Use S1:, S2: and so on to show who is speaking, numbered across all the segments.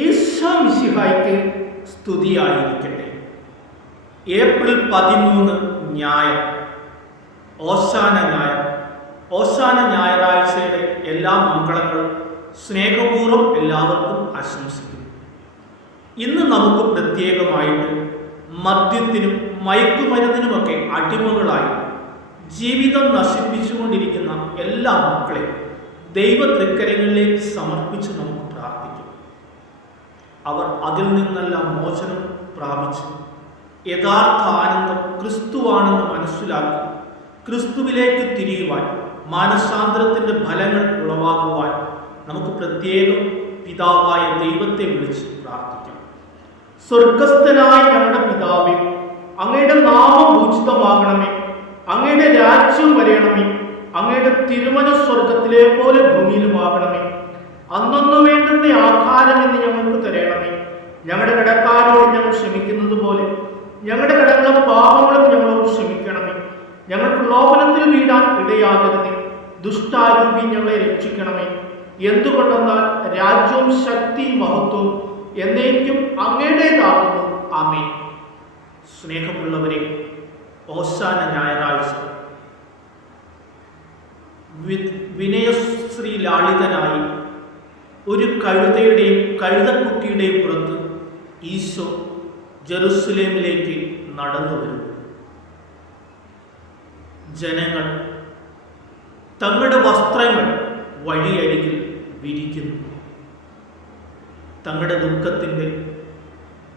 S1: ഈശോ മിശിഹായ്ക്ക് സ്തുതിയായിരിക്കട്ടെ. ഏപ്രിൽ പതിമൂന്ന് ഞായർ ഓശാന ഞായർ ഓശാന ഞായറാഴ്ചയുടെ എല്ലാ മംഗളങ്ങളും സ്നേഹപൂർവം എല്ലാവർക്കും ആശംസിക്കുന്നു. ഇന്ന് നമുക്ക് പ്രത്യേകമായിട്ട് മദ്യത്തിനും മയക്കുമരുന്നിനുമൊക്കെ അടിമകളായി ജീവിതം നശിപ്പിച്ചുകൊണ്ടിരിക്കുന്ന എല്ലാ മക്കളെയും ദൈവ തൃക്കരങ്ങളിലേക്ക് സമർപ്പിച്ച് നമുക്ക് അവർ അതിൽ നിന്നെല്ലാം മോചനം പ്രാപിച്ച്. യഥാർത്ഥ ആനന്ദം ക്രിസ്തുവാണെന്ന് മനസ്സിലാക്കി. ക്രിസ്തുവിലേക്ക് തിരിയുവാൻ മാനസാന്തരത്തിന്റെ ഫലങ്ങൾ ഉളവാകുവാൻ നമുക്ക് പ്രത്യേകം പിതാവായ ദൈവത്തെ വിളിച്ച് പ്രാർത്ഥിക്കാം. സ്വർഗസ്ഥനായ ഞങ്ങളുടെ പിതാവേ അങ്ങയുടെ നാമം ഭൂഷിതമാകണമേ അങ്ങയുടെ രാജ്യം വരയണമേ അങ്ങയുടെ തിരുമന സ്വർഗത്തിലെ പോലെ ഭൂമിയിലുമാകണമേ. ആഹാരം എന്ന് ഞങ്ങൾക്ക് തരണമേ. ഞങ്ങളുടെ കടക്കാരോട് ഞങ്ങൾ ക്ഷമിക്കുന്നത് പോലെ ഞങ്ങളുടെ കിടങ്ങളും പാപങ്ങളും ഞങ്ങളോട് ക്ഷമിക്കണമേ. ഞങ്ങൾ പ്രലോഭനത്തിൽ വീടാൻ ഇടയാകരുതേ. ദുഷ്ടാരൂപി ഞങ്ങളെ രക്ഷിക്കണമേ. എന്തുകൊണ്ടെന്നാൽ രാജ്യവും ശക്തി മഹത്വവും എന്നേക്കും അങ്ങയുടേതാകുന്നു. ആമേ സ്നേഹമുള്ളവരെ ഓശാന ഞായറാഴ്ച. വിനയശ്രീ ലാളിതനായി ഒരു കഴുതയുടെയും കഴുതക്കുട്ടിയുടെയും പുറത്ത് ഈശോ ജെറുസലേമിലേക്ക് നടന്നു വരുന്നു. ജനങ്ങൾ തങ്ങളുടെ വസ്ത്രങ്ങൾ വഴിയരികിൽ വിരിക്കുന്നു. തങ്ങളുടെ ദുഃഖത്തിന്റെ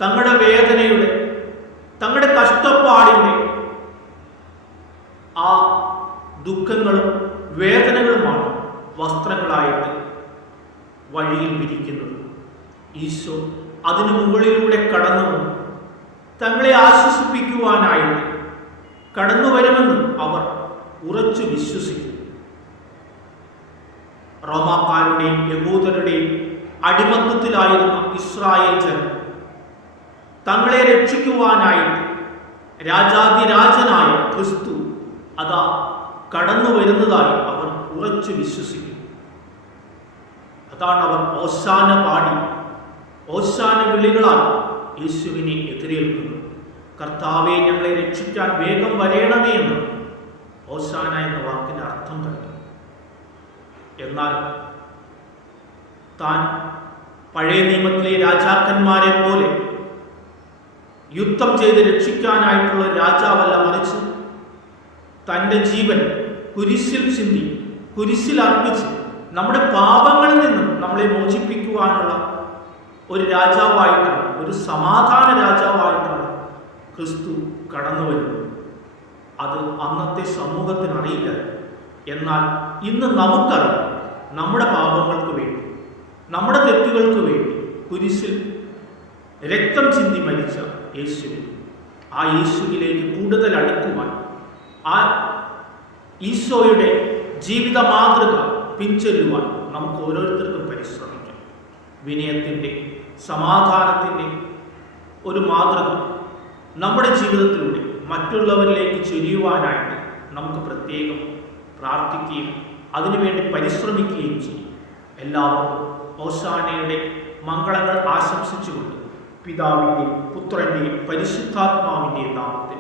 S1: തങ്ങളുടെ വേദനയുടെ തങ്ങളുടെ കഷ്ടപ്പാടിന്റെ ആ ദുഃഖങ്ങളും വേദനകളുമാണ് വസ്ത്രങ്ങളായിട്ട് വഴിയിൽ വിരിക്കുന്നത് ഈശോ അതിനു മുകളിലൂടെ കടന്നു തങ്ങളെ ആശ്വസിപ്പിക്കുവാനായിട്ട് കടന്നു വരുമെന്ന് അവർ ഉറച്ചു വിശ്വസിക്കുന്നു. റോമാക്കാരുടെയും യഹൂദരുടെയും അടിമത്തത്തിലായിരുന്ന ഇസ്രായേൽ ജനം തങ്ങളെ രക്ഷിക്കുവാനായിട്ട് രാജാതിരാജനായ ക്രിസ്തു അതാ കടന്നു വരുന്നതായി അവർ ഉറച്ചു വിശ്വസിക്കുന്നു. അതാണ് അവർ ഓശാന പാടി. ഓശാന വിളികളാൽ യേശുവിനെ എതിരേൽക്കുന്നത് കർത്താവെ ഞങ്ങളെ രക്ഷിക്കാൻ വേഗം വരേണമേ എന്ന് ഓശാന എന്ന വാക്കിന് അർത്ഥം തന്നെ എന്നാൽ താൻ പഴയ നിയമത്തിലെ രാജാക്കന്മാരെ പോലെ യുദ്ധം ചെയ്ത് രക്ഷിക്കാനായിട്ടുള്ള രാജാവല്ല മറിച്ച് തന്റെ ജീവൻ കുരിശിൽ ചിന്തി കുരിശിൽ അർപ്പിച്ച് നമ്മുടെ പാപങ്ങളിൽ നിന്നും നമ്മളെ മോചിപ്പിക്കുവാനുള്ള ഒരു രാജാവായിട്ടാണ് ഒരു സമാധാന രാജാവായിട്ടാണ് ക്രിസ്തു കടന്നു വരുന്നത്. അത് അന്നത്തെ സമൂഹത്തിന് അറിയില്ല. എന്നാൽ ഇന്ന് നമുക്കറിയാം നമ്മുടെ പാപങ്ങൾക്ക് വേണ്ടി നമ്മുടെ തെറ്റുകൾക്ക് വേണ്ടി കുരിശിൽ രക്തം ചിന്തി മരിച്ച യേശുവിൽ ആ യേശുവിലേക്ക് കൂടുതൽ അടുക്കുവാൻ ആ ഈശോയുടെ ജീവിത മാതൃക പിൻചൊല്ലുവാൻ നമുക്ക് ഓരോരുത്തർക്കും പരിശ്രമിക്കാം. വിനയത്തിന്റെ സമാധാനത്തിന്റെ ഒരു മാതൃക നമ്മുടെ ജീവിതത്തിലൂടെ മറ്റുള്ളവരിലേക്ക് ചൊരിയുവാനായിട്ട് നമുക്ക് പ്രത്യേകം പ്രാർത്ഥിക്കുകയും അതിനുവേണ്ടി പരിശ്രമിക്കുകയും ചെയ്യും. എല്ലാവർക്കും ഓശാനയുടെ മംഗളങ്ങൾ ആശംസിച്ചുകൊണ്ട് പിതാവിന്റെയും പുത്രന്റെയും പരിശുദ്ധാത്മാവിന്റെയും നാമത്തിൽ